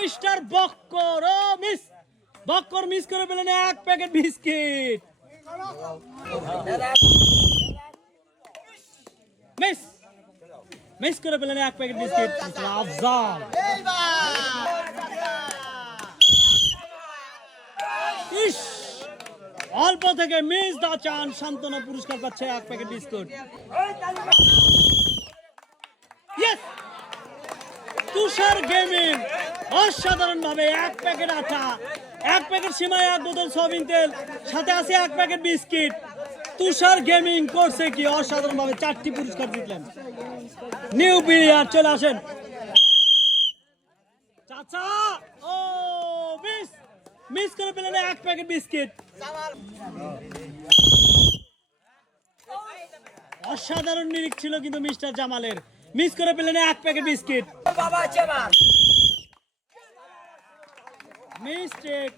Mister Bakkar, ও miss Bakkar miss করে পেলেন এক প্যাকেট বিস্কিট। মিস মিস করে পেলেন এক প্যাকেট বিস্কিট মিস্টার আফজাল। ইস, অল্প থেকে মিস দা চান সান্ত্বনা পুরস্কার পাচ্ছে এক প্যাকেট বিস্কুট। ইয়েস, তুষার গেমিং অসাধারণ ভাবে এক প্যাকেট আটা, এক প্যাকেট সিমাই, এক বোতল সয়াবিন তেল, সাথে আছে এক প্যাকেট বিস্কিট। তুষার গেমিং করছে কি অসাধারণ ভাবে 4টি পুরস্কার জিতলেন। নিউ প্লেয়ার চলে আসেন চাচা। ও মিস মিস করে পেলেন এক প্যাকেট বিস্কিট। অসাধারণ নিরিখ ছিল কিন্তু মিস্টার জামালের, মিস করে পেলেন এক প্যাকেট বিস্কিট। মিস্টেক